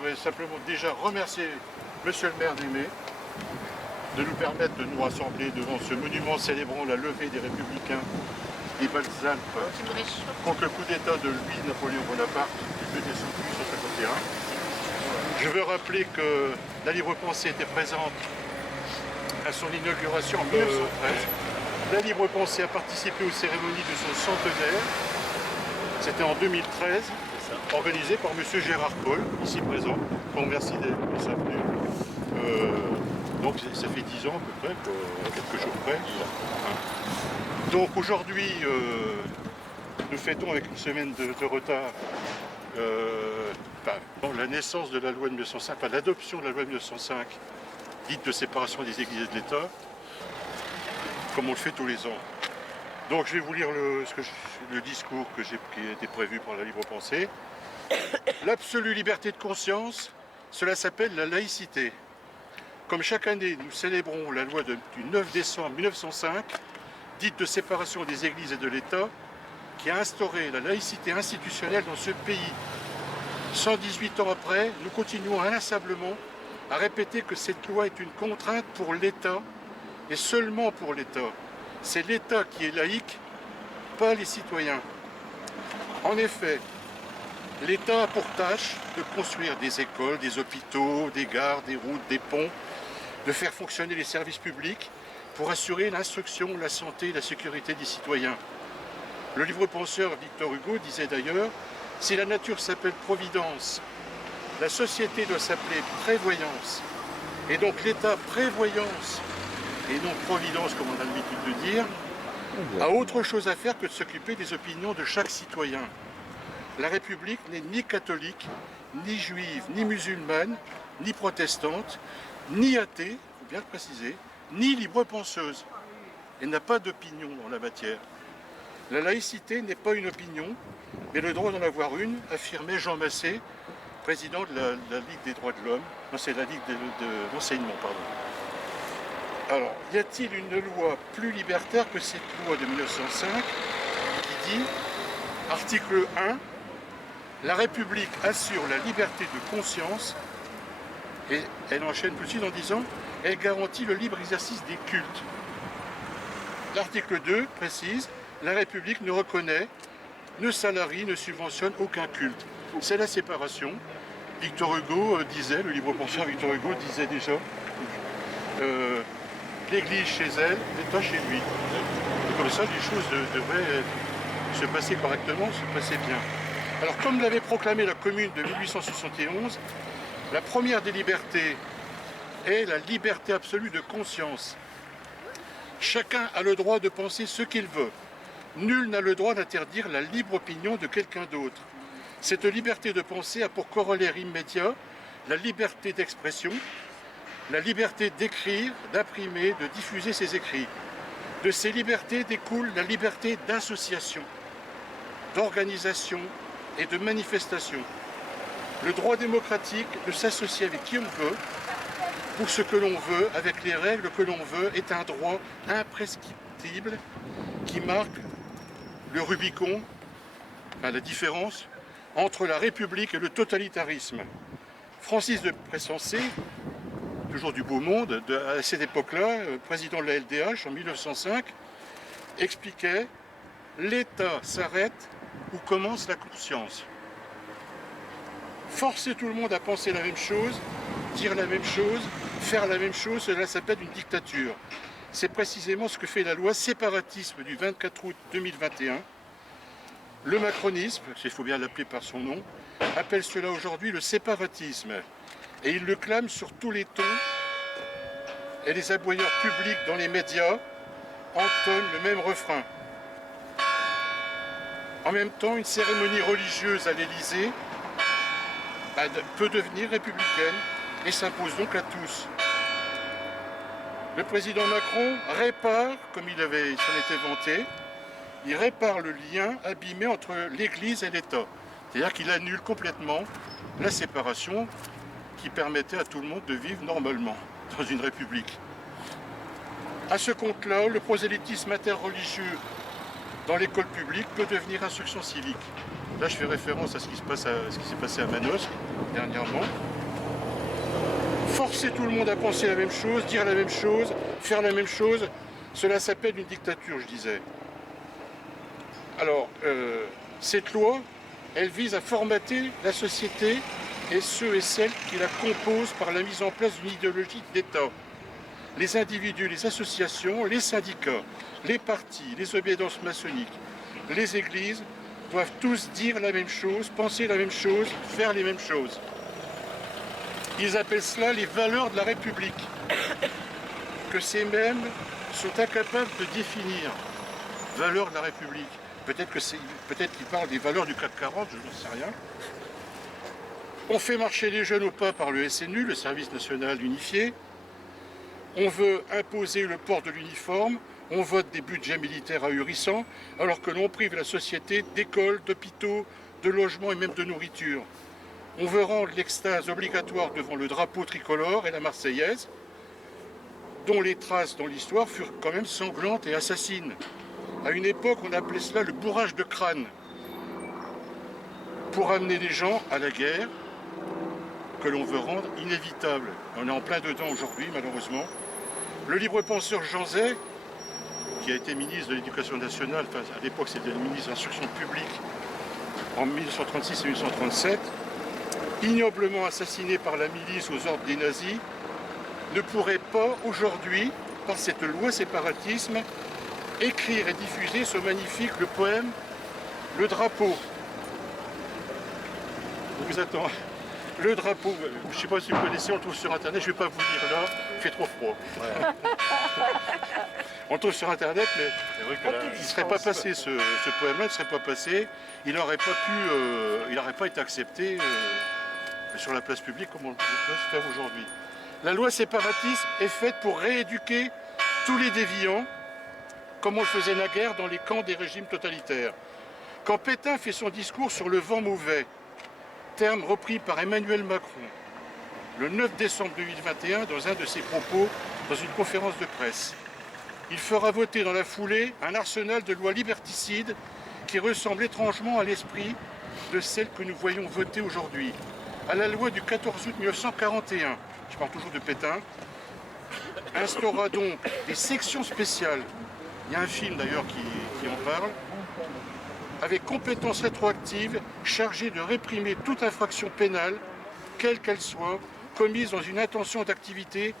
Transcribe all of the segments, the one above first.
voudrais simplement déjà remercier Monsieur le maire d'Aimé de nous permettre de nous rassembler devant ce monument célébrant la levée des Républicains des Basses-Alpes contre le coup d'État de Louis-Napoléon Bonaparte du 2 décembre 1851. Je veux rappeler que la Libre Pensée était présente à son inauguration en 1913. La Libre Pensée a participé aux cérémonies de son centenaire. C'était en 2013, organisé par M. Gérard Paul, ici présent. Bon, merci d'être venu. Donc ça fait 10 ans à peu près, quelques jours près. Donc aujourd'hui, nous fêtons avec une semaine de retard la naissance de la loi de 1905, l'adoption de la loi de 1905, dite de séparation des églises et de l'État, comme on le fait tous les ans. Donc je vais vous lire le discours qui a été prévu par la Libre Pensée. L'absolue liberté de conscience, cela s'appelle la laïcité. Comme chaque année, nous célébrons la loi du 9 décembre 1905, dite de séparation des églises et de l'État, qui a instauré la laïcité institutionnelle dans ce pays. 118 ans après, nous continuons inlassablement à répéter que cette loi est une contrainte pour l'État, et seulement pour l'État. C'est l'État qui est laïque, pas les citoyens. En effet, l'État a pour tâche de construire des écoles, des hôpitaux, des gares, des routes, des ponts, de faire fonctionner les services publics pour assurer l'instruction, la santé et la sécurité des citoyens. Le libre-penseur Victor Hugo disait d'ailleurs « Si la nature s'appelle Providence, la société doit s'appeler Prévoyance, et donc l'État Prévoyance, et non Providence comme on a l'habitude de dire, a autre chose à faire que de s'occuper des opinions de chaque citoyen. La République n'est ni catholique, ni juive, ni musulmane, ni protestante, ni athée, il faut bien le préciser, ni libre-penseuse. Elle n'a pas d'opinion dans la matière. La laïcité n'est pas une opinion, mais le droit d'en avoir une, affirmait Jean Massé, président de la Ligue des droits de l'homme. Non, c'est la Ligue de l'enseignement, pardon. Alors, y a-t-il une loi plus libertaire que cette loi de 1905 qui dit, article 1, la République assure la liberté de conscience, et elle enchaîne tout de suite en disant, elle garantit le libre exercice des cultes. L'article 2 précise, la République ne reconnaît, ne salarie, ne subventionne aucun culte. C'est la séparation. Victor Hugo disait, le libre-penseur Victor Hugo disait déjà, l'Église chez elle, l'État chez lui. Et comme ça, les choses devraient se passer correctement, se passer bien. Alors, comme l'avait proclamé la Commune de 1871, la première des libertés est la liberté absolue de conscience. Chacun a le droit de penser ce qu'il veut. Nul n'a le droit d'interdire la libre opinion de quelqu'un d'autre. Cette liberté de penser a pour corollaire immédiat la liberté d'expression, la liberté d'écrire, d'imprimer, de diffuser ses écrits. De ces libertés découle la liberté d'association, d'organisation et de manifestation. Le droit démocratique de s'associer avec qui on veut, pour ce que l'on veut, avec les règles que l'on veut, est un droit imprescriptible qui marque le Rubicon, la différence entre la République et le totalitarisme. Francis de Pressensé, toujours du beau monde, à cette époque-là, président de la LDH en 1905, expliquait « L'État s'arrête où commence la conscience ». Forcer tout le monde à penser la même chose, dire la même chose, faire la même chose, cela s'appelle une dictature. C'est précisément ce que fait la loi séparatisme du 24 août 2021. Le macronisme, il faut bien l'appeler par son nom, appelle cela aujourd'hui le séparatisme. Et il le clame sur tous les tons, et les aboyeurs publics dans les médias entonnent le même refrain. En même temps, une cérémonie religieuse à l'Élysée peut devenir républicaine et s'impose donc à tous. Le président Macron répare, comme il s'en était vanté, il répare le lien abîmé entre l'Église et l'État. C'est-à-dire qu'il annule complètement la séparation qui permettait à tout le monde de vivre normalement dans une république. À ce compte-là, le prosélytisme interreligieux dans l'école publique peut devenir instruction civique. Là, je fais référence à ce qui s'est passé à Manosque dernièrement. Forcer tout le monde à penser la même chose, dire la même chose, faire la même chose, cela s'appelle une dictature, je disais. Alors, cette loi, elle vise à formater la société et ceux et celles qui la composent par la mise en place d'une idéologie d'État. Les individus, les associations, les syndicats, les partis, les obédiences maçonniques, les églises doivent tous dire la même chose, penser la même chose, faire les mêmes choses. Ils appellent cela les valeurs de la République, que ces mêmes sont incapables de définir. Valeurs de la République. Peut-être qu'ils parlent des valeurs du CAC 40, je n'en sais rien. On fait marcher les jeunes au pas par le SNU, le Service National Unifié. On veut imposer le port de l'uniforme. On vote des budgets militaires ahurissants, alors que l'on prive la société d'écoles, d'hôpitaux, de logements et même de nourriture. On veut rendre l'extase obligatoire devant le drapeau tricolore et la Marseillaise, dont les traces dans l'histoire furent quand même sanglantes et assassines. À une époque, on appelait cela le bourrage de crâne, pour amener les gens à la guerre que l'on veut rendre inévitable. On est en plein dedans aujourd'hui, malheureusement. Le libre-penseur Jean Zay, qui a été ministre de l'Éducation nationale, enfin, à l'époque c'était le ministre de l'Instruction publique, en 1936 et 1937, ignoblement assassiné par la milice aux ordres des nazis, ne pourrait pas aujourd'hui, par cette loi séparatisme, écrire et diffuser ce magnifique, le poème « Le drapeau ». On vous attend. Le drapeau, je ne sais pas si vous connaissez, on le trouve sur internet, je ne vais pas vous lire là, il fait trop froid. Ouais. On le trouve sur internet, mais c'est vrai que là, il ne serait pas passé, ce poème-là ne serait pas passé, il n'aurait pas été accepté sur la place publique comme on peut se faire aujourd'hui. La loi séparatisme est faite pour rééduquer tous les déviants, comme on le faisait naguère dans les camps des régimes totalitaires. Quand Pétain fait son discours sur le vent mauvais, terme repris par Emmanuel Macron, le 9 décembre 2021, dans un de ses propos, dans une conférence de presse, il fera voter dans la foulée un arsenal de lois liberticides qui ressemble étrangement à l'esprit de celle que nous voyons voter aujourd'hui, à la loi du 14 août 1941, je parle toujours de Pétain, instaura donc des sections spéciales, il y a un film d'ailleurs qui en parle, avec compétences rétroactives chargées de réprimer toute infraction pénale, quelle qu'elle soit, commise dans une intention d'activité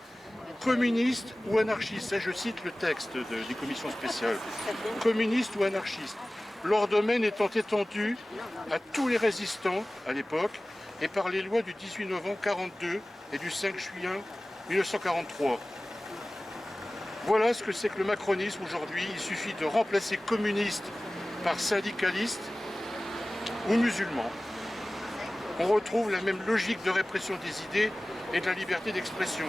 communiste ou anarchiste. Ça, je cite le texte des commissions spéciales. Communiste ou anarchiste. Leur domaine étant étendu à tous les résistants à l'époque et par les lois du 18 novembre 1942 et du 5 juin 1943. Voilà ce que c'est que le macronisme aujourd'hui. Il suffit de remplacer communiste par syndicaliste ou musulman. On retrouve la même logique de répression des idées et de la liberté d'expression.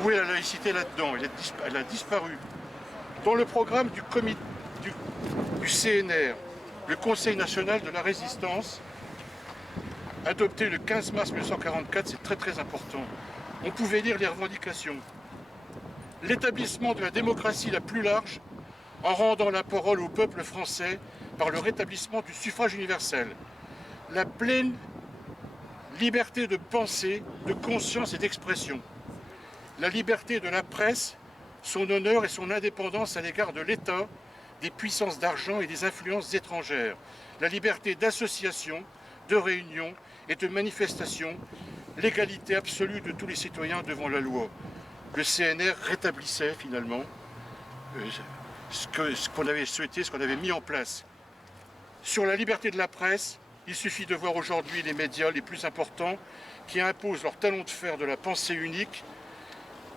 Où est la laïcité là-dedans? Elle a disparu. Dans le programme du CNR, le Conseil national de la résistance, adopté le 15 mars 1944, c'est très très important. On pouvait lire les revendications. L'établissement de la démocratie la plus large en rendant la parole au peuple français par le rétablissement du suffrage universel. La pleine liberté de pensée, de conscience et d'expression. La liberté de la presse, son honneur et son indépendance à l'égard de l'État, des puissances d'argent et des influences étrangères. La liberté d'association, de réunion et de manifestation. L'égalité absolue de tous les citoyens devant la loi. Le CNR rétablissait finalement ce qu'on avait souhaité, ce qu'on avait mis en place. Sur la liberté de la presse, il suffit de voir aujourd'hui les médias les plus importants qui imposent leur talon de fer de la pensée unique,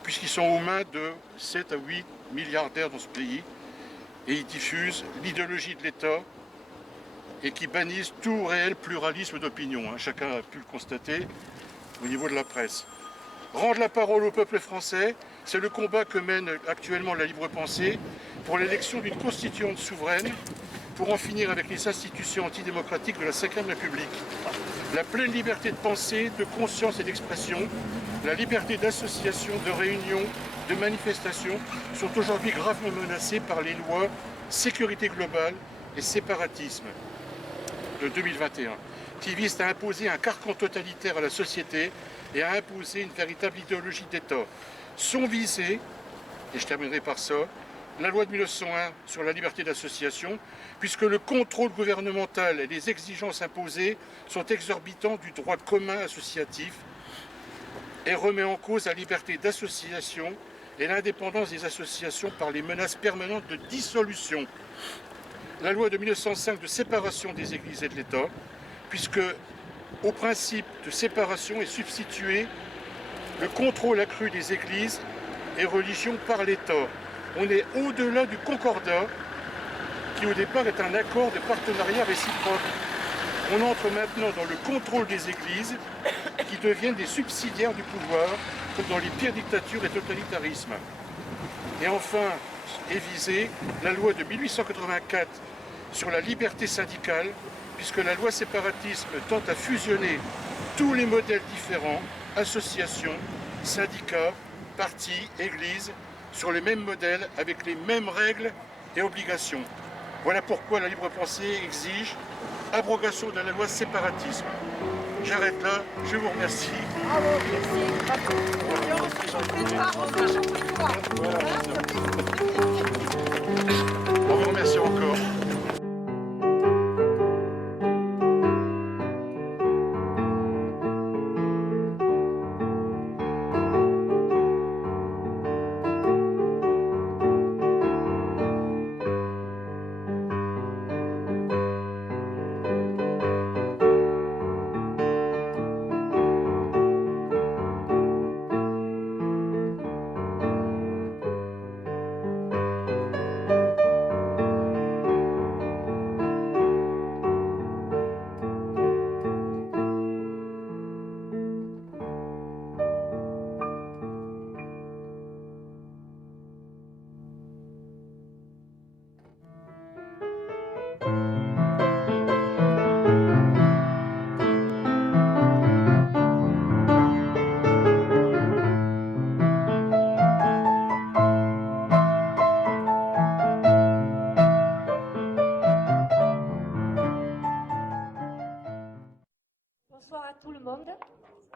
puisqu'ils sont aux mains de 7 à 8 milliardaires dans ce pays, et ils diffusent l'idéologie de l'État et qui bannissent tout réel pluralisme d'opinion. Chacun a pu le constater au niveau de la presse. Rendre la parole au peuple français, c'est le combat que mène actuellement la libre pensée pour l'élection d'une constituante souveraine pour en finir avec les institutions antidémocratiques de la Ve République. La pleine liberté de pensée, de conscience et d'expression, la liberté d'association, de réunion, de manifestation sont aujourd'hui gravement menacées par les lois sécurité globale et séparatisme de 2021, qui vise à imposer un carcan totalitaire à la société et à imposer une véritable idéologie d'État. Sont visés, et je terminerai par ça, la loi de 1901 sur la liberté d'association, puisque le contrôle gouvernemental et les exigences imposées sont exorbitants du droit commun associatif et remet en cause la liberté d'association et l'indépendance des associations par les menaces permanentes de dissolution. La loi de 1905 de séparation des églises et de l'État, puisque au principe de séparation est substitué le contrôle accru des églises et religions par l'État. On est au-delà du concordat, qui au départ est un accord de partenariat réciproque. On entre maintenant dans le contrôle des églises, qui deviennent des subsidiaires du pouvoir, comme dans les pires dictatures et totalitarismes. Et enfin, est visée la loi de 1884 sur la liberté syndicale, puisque la loi séparatisme tente à fusionner tous les modèles différents, associations, syndicats, partis, églises, sur le même modèle, avec les mêmes règles et obligations. Voilà pourquoi la libre pensée exige abrogation de la loi séparatisme. J'arrête là, je vous remercie. Bravo, merci. On vous remercie encore. Bonsoir à tout le monde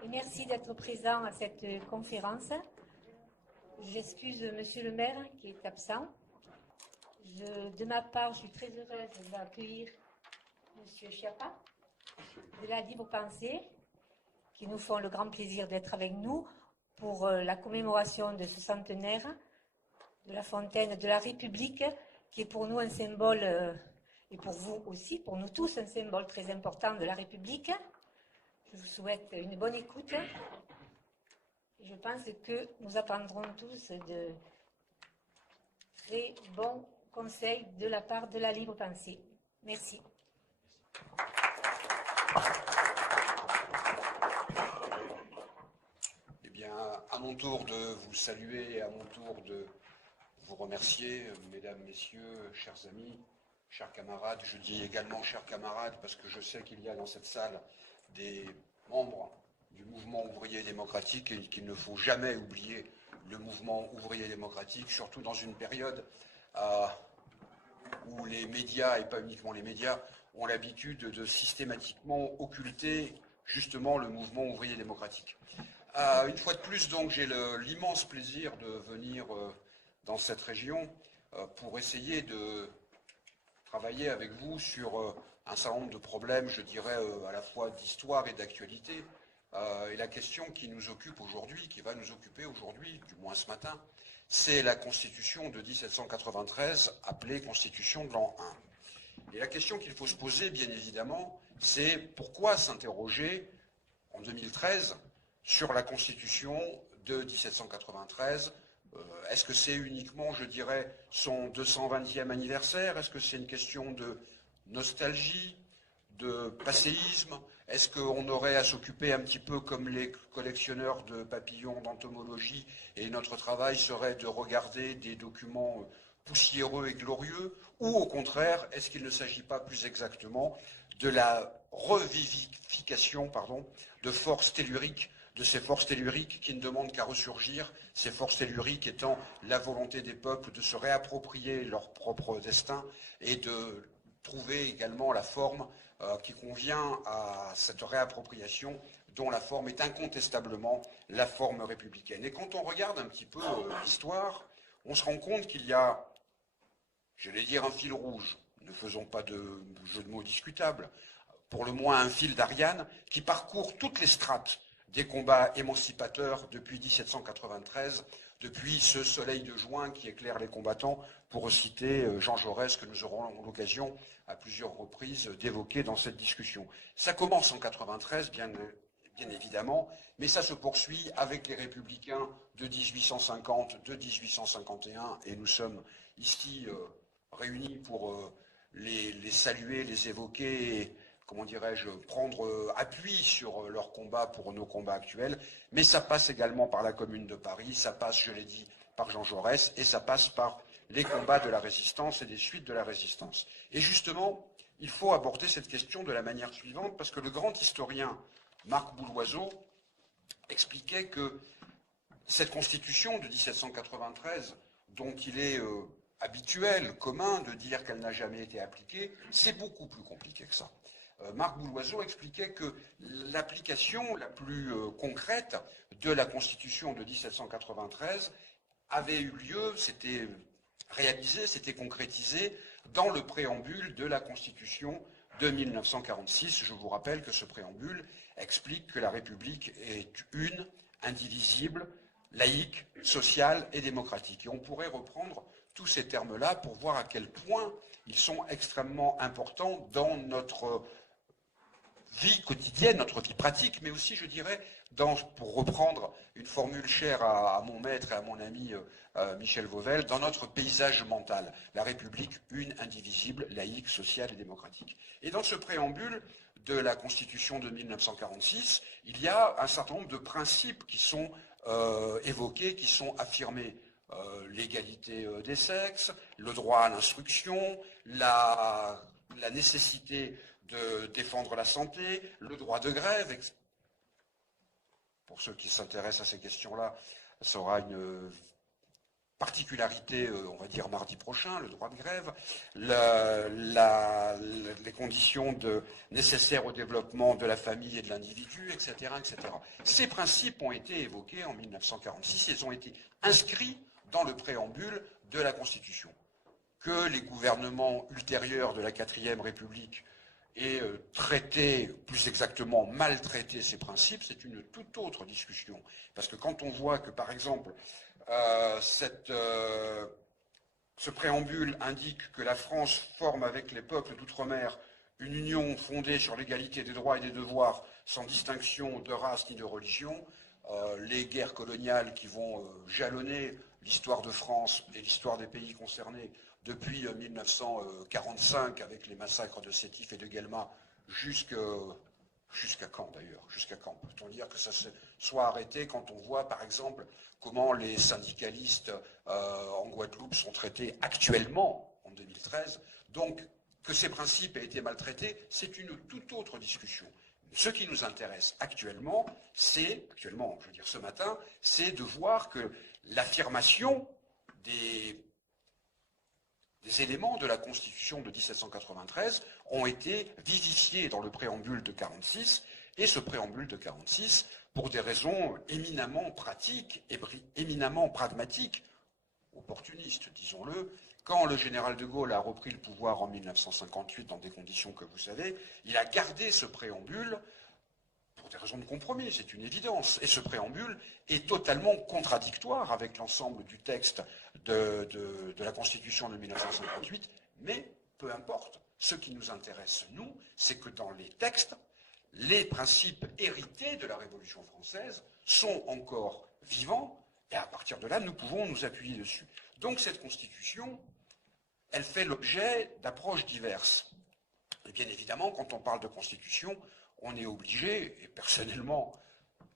et merci d'être présent à cette conférence. J'excuse Monsieur le maire qui est absent. De ma part, je suis très heureuse d'accueillir Monsieur Schiappa de la Libre Pensée qui nous font le grand plaisir d'être avec nous pour la commémoration de ce centenaire de la fontaine de la République qui est pour nous un symbole et pour vous aussi, pour nous tous, un symbole très important de la République. Je vous souhaite une bonne écoute. Je pense que nous apprendrons tous de très bons conseils de la part de la Libre Pensée. Merci. Eh bien, à mon tour de vous saluer, à mon tour de vous remercier, mesdames, messieurs, chers amis, chers camarades. Je dis également chers camarades parce que je sais qu'il y a dans cette salle des membres du mouvement ouvrier démocratique et qu'il ne faut jamais oublier le mouvement ouvrier démocratique, surtout dans une période où les médias, et pas uniquement les médias, ont l'habitude de systématiquement occulter justement le mouvement ouvrier démocratique. Une fois de plus, donc, j'ai l'immense plaisir de venir dans cette région pour essayer de travailler avec vous sur un certain nombre de problèmes, je dirais, à la fois d'histoire et d'actualité. Et la question qui nous occupe aujourd'hui, qui va nous occuper aujourd'hui, du moins ce matin, c'est la Constitution de 1793, appelée Constitution de l'an 1. Et la question qu'il faut se poser, bien évidemment, c'est pourquoi s'interroger en 2013 sur la Constitution de 1793. Est-ce que c'est uniquement, je dirais, son 220e anniversaire? Est-ce que c'est une question de nostalgie, de passéisme? Est-ce qu'on aurait à s'occuper un petit peu comme les collectionneurs de papillons d'entomologie et notre travail serait de regarder des documents poussiéreux et glorieux? Ou au contraire, est-ce qu'il ne s'agit pas plus exactement de la revivification de forces telluriques, de ces forces telluriques qui ne demandent qu'à ressurgir, ces forces telluriques étant la volonté des peuples de se réapproprier leur propre destin et de trouver également la forme qui convient à cette réappropriation dont la forme est incontestablement la forme républicaine. Et quand on regarde un petit peu l'histoire, on se rend compte qu'il y a, j'allais dire, un fil rouge, ne faisons pas de jeu de mots discutable, pour le moins un fil d'Ariane, qui parcourt toutes les strates des combats émancipateurs depuis 1793, depuis ce soleil de juin qui éclaire les combattants, pour citer Jean Jaurès, que nous aurons l'occasion à plusieurs reprises d'évoquer dans cette discussion. Ça commence en 93, bien évidemment, mais ça se poursuit avec les Républicains de 1850, de 1851, et nous sommes ici réunis pour les saluer, les évoquer, et, comment dirais-je, prendre appui sur leur combat pour nos combats actuels. Mais ça passe également par la Commune de Paris, ça passe, je l'ai dit, par Jean Jaurès, et ça passe par les combats de la résistance et des suites de la résistance. Et justement, il faut aborder cette question de la manière suivante, parce que le grand historien Marc Bouloiseau expliquait que cette constitution de 1793, dont il est habituel, commun, de dire qu'elle n'a jamais été appliquée, c'est beaucoup plus compliqué que ça. Marc Bouloiseau expliquait que l'application la plus concrète de la Constitution de 1793 avait eu lieu, s'était réalisé, s'était concrétisé dans le préambule de la Constitution de 1946. Je vous rappelle que ce préambule explique que la République est une, indivisible, laïque, sociale et démocratique. Et on pourrait reprendre tous ces termes-là pour voir à quel point ils sont extrêmement importants dans notre vie quotidienne, notre vie pratique, mais aussi, je dirais, pour reprendre une formule chère à mon maître et à mon ami Michel Vauvel, dans notre paysage mental. La République, une, indivisible, laïque, sociale et démocratique. Et dans ce préambule de la Constitution de 1946, il y a un certain nombre de principes qui sont évoqués, qui sont affirmés. L'égalité des sexes, le droit à l'instruction, la nécessité de défendre la santé, le droit de grève. Pour ceux qui s'intéressent à ces questions-là, ça aura une particularité, on va dire, mardi prochain, le droit de grève, les conditions nécessaires au développement de la famille et de l'individu, etc., etc. Ces principes ont été évoqués en 1946, ils ont été inscrits dans le préambule de la Constitution. Que les gouvernements ultérieurs de la 4e République aient traité, plus exactement maltraité ces principes, c'est une toute autre discussion. Parce que quand on voit que, par exemple, ce préambule indique que la France forme avec les peuples d'outre-mer une union fondée sur l'égalité des droits et des devoirs sans distinction de race ni de religion, les guerres coloniales qui vont jalonner l'histoire de France et l'histoire des pays concernés depuis 1945 avec les massacres de Sétif et de Guelma jusqu'à quand d'ailleurs? Jusqu'à quand peut-on dire que ça se soit arrêté quand on voit par exemple comment les syndicalistes en Guadeloupe sont traités actuellement en 2013? Donc que ces principes aient été maltraités, c'est une toute autre discussion. Ce qui nous intéresse actuellement, je veux dire ce matin, c'est de voir que l'affirmation des éléments de la Constitution de 1793 ont été vivifiés dans le préambule de 46, et ce préambule de 46, pour des raisons éminemment pratiques et éminemment pragmatiques, opportunistes, disons-le, quand le général de Gaulle a repris le pouvoir en 1958 dans des conditions que vous savez, il a gardé ce préambule pour des raisons de compromis, c'est une évidence. Et ce préambule est totalement contradictoire avec l'ensemble du texte de la Constitution de 1958, mais peu importe. Ce qui nous intéresse, nous, c'est que dans les textes, les principes hérités de la Révolution française sont encore vivants, et à partir de là, nous pouvons nous appuyer dessus. Donc cette Constitution, elle fait l'objet d'approches diverses. Et bien évidemment, quand on parle de Constitution, on est obligé, et personnellement,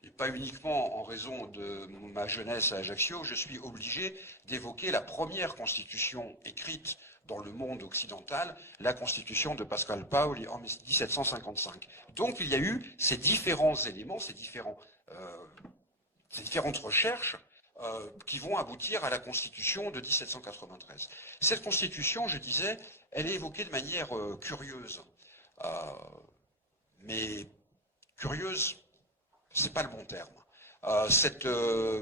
et pas uniquement en raison de ma jeunesse à Ajaccio, je suis obligé d'évoquer la première Constitution écrite dans le monde occidental, la Constitution de Pascal Paoli en 1755. Donc il y a eu ces différents éléments, ces différentes recherches qui vont aboutir à la Constitution de 1793. Cette Constitution, je disais, elle est évoquée de manière curieuse. mais curieuse, c'est pas le bon terme. Cette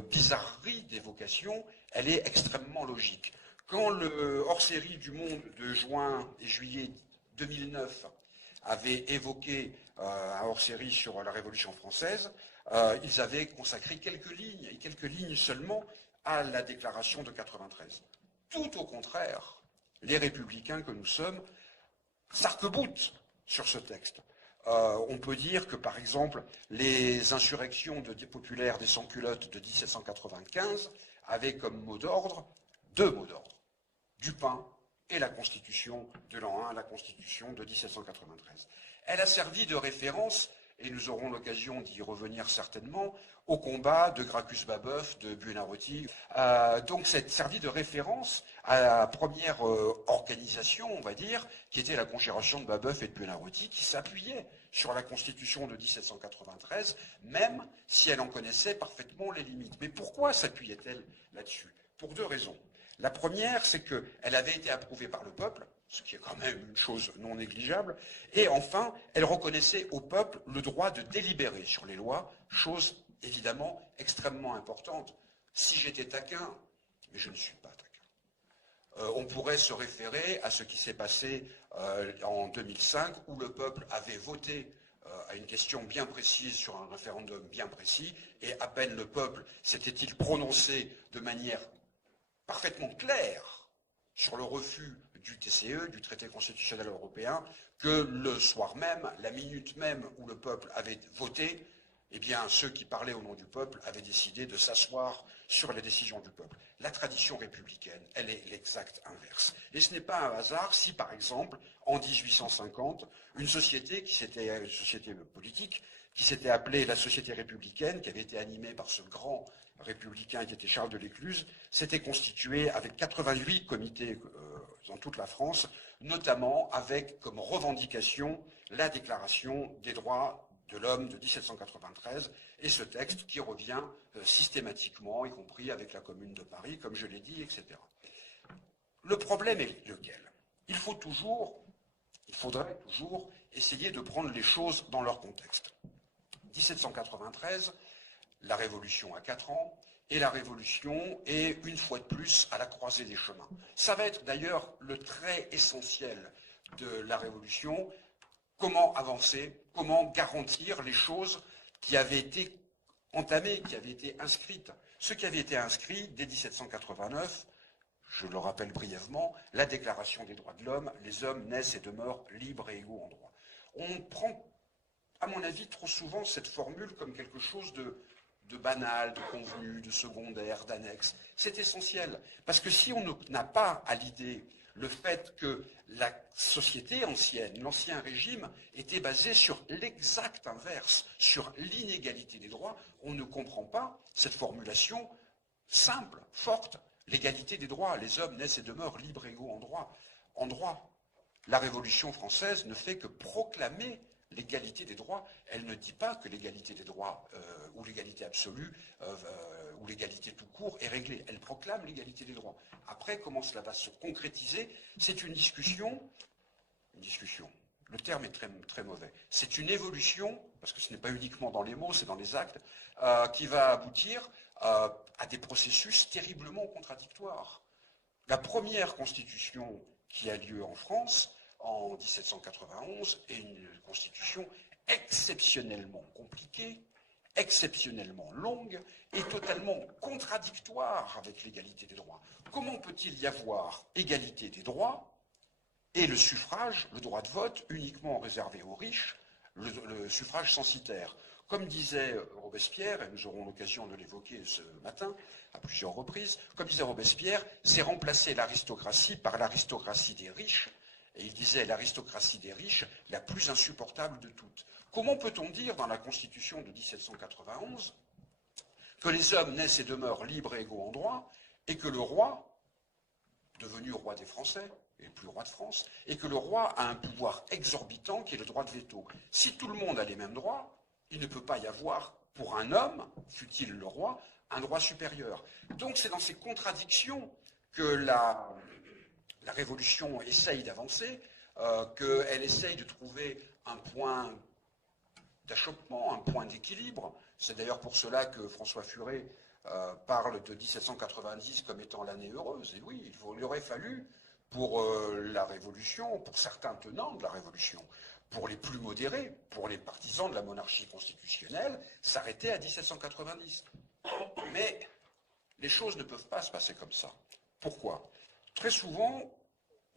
bizarrerie d'évocation, elle est extrêmement logique. Quand le hors-série du Monde de juin et juillet 2009 avait évoqué un hors-série sur la Révolution française, ils avaient consacré quelques lignes, et quelques lignes seulement, à la déclaration de 93. Tout au contraire, les républicains que nous sommes s'arc-boutent sur ce texte. On peut dire que, par exemple, les insurrections populaires des sans-culottes de 1795 avaient comme mot d'ordre, deux mots d'ordre, du pain et la Constitution de l'an 1, la Constitution de 1793. Elle a servi de référence, et nous aurons l'occasion d'y revenir certainement, au combat de Gracchus-Babeuf, de Buonarroti. Donc, c'est servi de référence à la première organisation, on va dire, qui était la conjuration de Babeuf et de Buonarroti, qui s'appuyait sur la Constitution de 1793, même si elle en connaissait parfaitement les limites. Mais pourquoi s'appuyait-elle là-dessus? Pour deux raisons. La première, c'est qu'elle avait été approuvée par le peuple, ce qui est quand même une chose non négligeable, et enfin, elle reconnaissait au peuple le droit de délibérer sur les lois, chose évidemment extrêmement importante. Si j'étais taquin, mais je ne suis pas taquin, on pourrait se référer à ce qui s'est passé en 2005, où le peuple avait voté à une question bien précise sur un référendum bien précis, et à peine le peuple s'était-il prononcé de manière parfaitement claire sur le refus du TCE, du traité constitutionnel européen, que le soir même, la minute même où le peuple avait voté, eh bien, ceux qui parlaient au nom du peuple avaient décidé de s'asseoir sur les décisions du peuple. La tradition républicaine, elle est l'exact inverse. Et ce n'est pas un hasard si, par exemple, en 1850, une société politique, qui s'était appelée la Société républicaine, qui avait été animée par ce grand républicain qui était Charles de l'Écluse, s'était constituée avec 88 comités dans toute la France, notamment avec comme revendication la Déclaration des droits de l'homme de 1793 et ce texte qui revient systématiquement, y compris avec la Commune de Paris, comme je l'ai dit, etc. Le problème est lequel? Il faudrait toujours essayer de prendre les choses dans leur contexte. 1793, la Révolution a 4 ans, et la Révolution est, une fois de plus, à la croisée des chemins. Ça va être d'ailleurs le trait essentiel de la Révolution. Comment avancer, comment garantir les choses qui avaient été entamées, qui avaient été inscrites. Ce qui avait été inscrit dès 1789, je le rappelle brièvement, la Déclaration des droits de l'homme, les hommes naissent et demeurent libres et égaux en droit. On prend, à mon avis, trop souvent cette formule comme quelque chose de banal, de convenu, de secondaire, d'annexe. C'est essentiel, parce que si on n'a pas à l'idée le fait que la société ancienne, l'ancien régime, était basé sur l'exact inverse, sur l'inégalité des droits, on ne comprend pas cette formulation simple, forte, l'égalité des droits. Les hommes naissent et demeurent libres et égaux en droit. En droit, la Révolution française ne fait que proclamer l'égalité des droits. Elle ne dit pas que l'égalité des droits, ou l'égalité absolue, ou l'égalité tout court est réglée. Elle proclame l'égalité des droits. Après, comment cela va se concrétiser? C'est une discussion, le terme est très, très mauvais, c'est une évolution, parce que ce n'est pas uniquement dans les mots, c'est dans les actes, qui va aboutir à des processus terriblement contradictoires. La première constitution qui a lieu en France, en 1791, est une constitution exceptionnellement compliquée, exceptionnellement longue et totalement contradictoire avec l'égalité des droits. Comment peut-il y avoir égalité des droits et le suffrage, le droit de vote, uniquement réservé aux riches, le suffrage censitaire? Comme disait Robespierre, et nous aurons l'occasion de l'évoquer ce matin à plusieurs reprises, comme disait Robespierre, c'est remplacer l'aristocratie par l'aristocratie des riches. Et il disait l'aristocratie des riches, la plus insupportable de toutes. Comment peut-on dire dans la Constitution de 1791 que les hommes naissent et demeurent libres et égaux en droit, et que le roi, devenu roi des Français, et plus roi de France, et que le roi a un pouvoir exorbitant qui est le droit de veto? Si tout le monde a les mêmes droits, il ne peut pas y avoir, pour un homme, fût-il le roi, un droit supérieur. Donc c'est dans ces contradictions que la Révolution essaye d'avancer, qu'elle essaye de trouver un point d'achoppement, un point d'équilibre. C'est d'ailleurs pour cela que François Furet parle de 1790 comme étant l'année heureuse. Et oui, il aurait fallu, pour la Révolution, pour certains tenants de la Révolution, pour les plus modérés, pour les partisans de la monarchie constitutionnelle, s'arrêter à 1790. Mais les choses ne peuvent pas se passer comme ça. Pourquoi? Très souvent,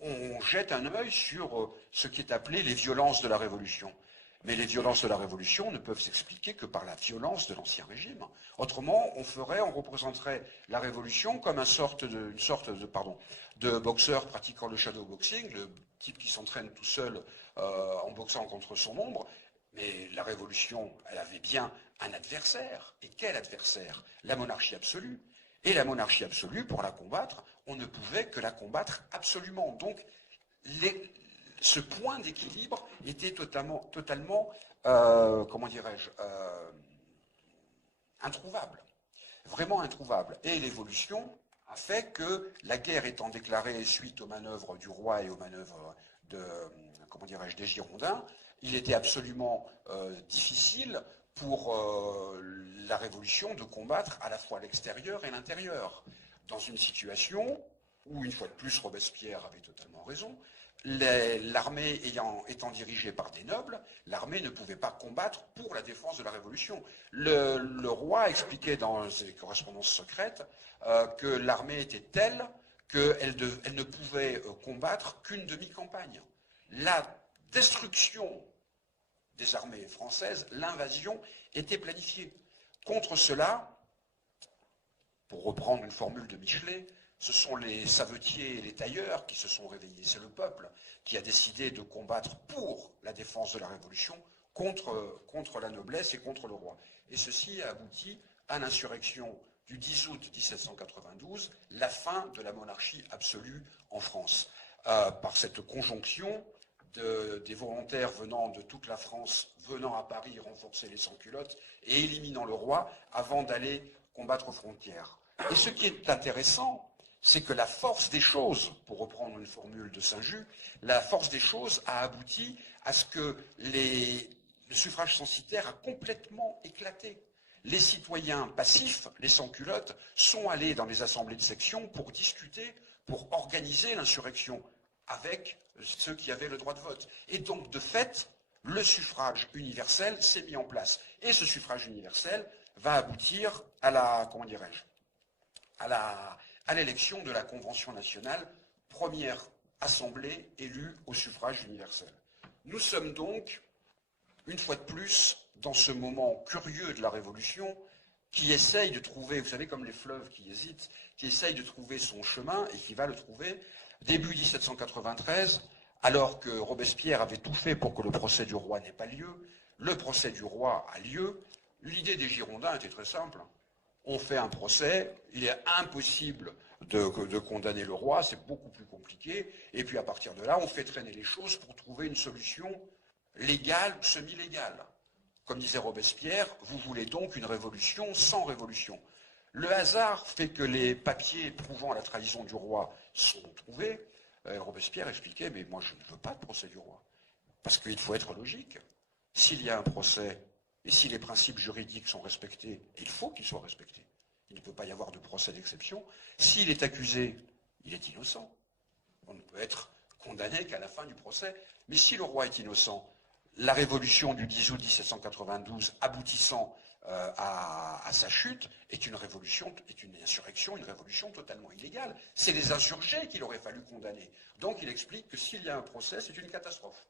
on jette un œil sur ce qui est appelé les violences de la Révolution. Mais les violences de la Révolution ne peuvent s'expliquer que par la violence de l'Ancien Régime. Autrement, on représenterait la Révolution comme une sorte de boxeur pratiquant le shadowboxing, le type qui s'entraîne tout seul en boxant contre son ombre. Mais la Révolution, elle avait bien un adversaire. Et quel adversaire? La monarchie absolue. Et la monarchie absolue, pour la combattre, on ne pouvait que la combattre absolument. Donc, ce point d'équilibre était totalement comment dirais-je, introuvable. Vraiment introuvable. Et l'évolution a fait que, la guerre étant déclarée suite aux manœuvres du roi et aux manœuvres des Girondins, il était absolument difficile pour la Révolution de combattre à la fois l'extérieur et l'intérieur. Dans une situation où, une fois de plus, Robespierre avait totalement raison, l'armée étant dirigée par des nobles, l'armée ne pouvait pas combattre pour la défense de la Révolution. Le roi expliquait dans ses correspondances secrètes que l'armée était telle qu'elle ne pouvait combattre qu'une demi-campagne. La destruction des armées françaises, l'invasion était planifiée. Contre cela, pour reprendre une formule de Michelet, ce sont les savetiers et les tailleurs qui se sont réveillés. C'est le peuple qui a décidé de combattre pour la défense de la Révolution contre la noblesse et contre le roi. Et ceci a abouti à l'insurrection du 10 août 1792, la fin de la monarchie absolue en France. Par cette conjonction des volontaires venant de toute la France, venant à Paris renforcer les sans-culottes et éliminant le roi avant d'aller combattre aux frontières. Et ce qui est intéressant, c'est que la force des choses, pour reprendre une formule de Saint-Just, la force des choses a abouti à ce que le suffrage censitaire a complètement éclaté. Les citoyens passifs, les sans-culottes, sont allés dans les assemblées de section pour discuter, pour organiser l'insurrection avec ceux qui avaient le droit de vote. Et donc, de fait, le suffrage universel s'est mis en place. Et ce suffrage universel va aboutir à l'élection de la Convention nationale, première assemblée élue au suffrage universel. Nous sommes donc, une fois de plus, dans ce moment curieux de la Révolution, qui essaye de trouver, vous savez, comme les fleuves qui hésitent, qui essaye de trouver son chemin et qui va le trouver. Début 1793, alors que Robespierre avait tout fait pour que le procès du roi n'ait pas lieu, le procès du roi a lieu. L'idée des Girondins était très simple. On fait un procès, il est impossible de condamner le roi, c'est beaucoup plus compliqué, et puis à partir de là, on fait traîner les choses pour trouver une solution légale ou semi-légale. Comme disait Robespierre, vous voulez donc une révolution sans révolution. Le hasard fait que les papiers prouvant la trahison du roi sont trouvés. Robespierre expliquait, mais moi je ne veux pas de procès du roi. Parce qu'il faut être logique. S'il y a un procès, et si les principes juridiques sont respectés, il faut qu'ils soient respectés. Il ne peut pas y avoir de procès d'exception. S'il est accusé, il est innocent. On ne peut être condamné qu'à la fin du procès. Mais si le roi est innocent, la révolution du 10 août 1792 aboutissant à sa chute est une insurrection, une révolution totalement illégale. C'est les insurgés qu'il aurait fallu condamner. Donc il explique que s'il y a un procès, c'est une catastrophe.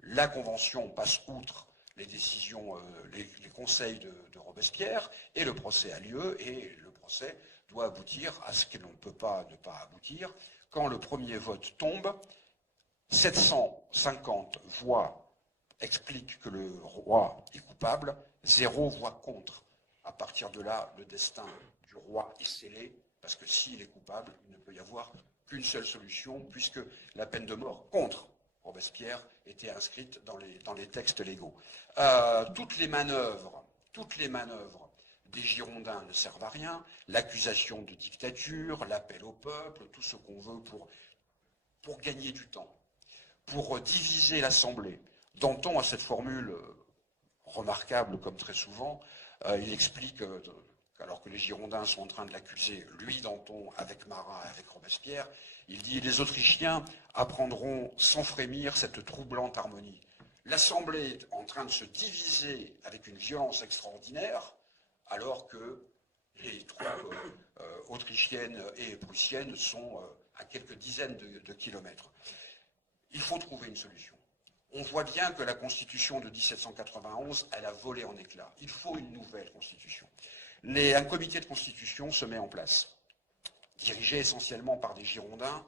La Convention passe outre les décisions, les conseils de Robespierre, et le procès a lieu, et le procès doit aboutir à ce que l'on ne peut pas ne pas aboutir. Quand le premier vote tombe, 750 voix expliquent que le roi est coupable, 0 voix contre. À partir de là, le destin du roi est scellé, parce que s'il est coupable, il ne peut y avoir qu'une seule solution, puisque la peine de mort contre Robespierre était inscrite dans les textes légaux. Toutes les manœuvres des Girondins ne servent à rien. L'accusation de dictature, l'appel au peuple, tout ce qu'on veut pour gagner du temps, pour diviser l'Assemblée Danton a cette formule remarquable, comme très souvent. Il explique, alors que les Girondins sont en train de l'accuser, lui, Danton, avec Marat, avec Robespierre, il dit « Les Autrichiens apprendront sans frémir cette troublante harmonie. L'Assemblée est en train de se diviser avec une violence extraordinaire, alors que les troupes autrichiennes et prussiennes sont à quelques dizaines de kilomètres. Il faut trouver une solution. On voit bien que la Constitution de 1791, elle a volé en éclats. Il faut une nouvelle Constitution. Un comité de Constitution se met en place, dirigé essentiellement par des Girondins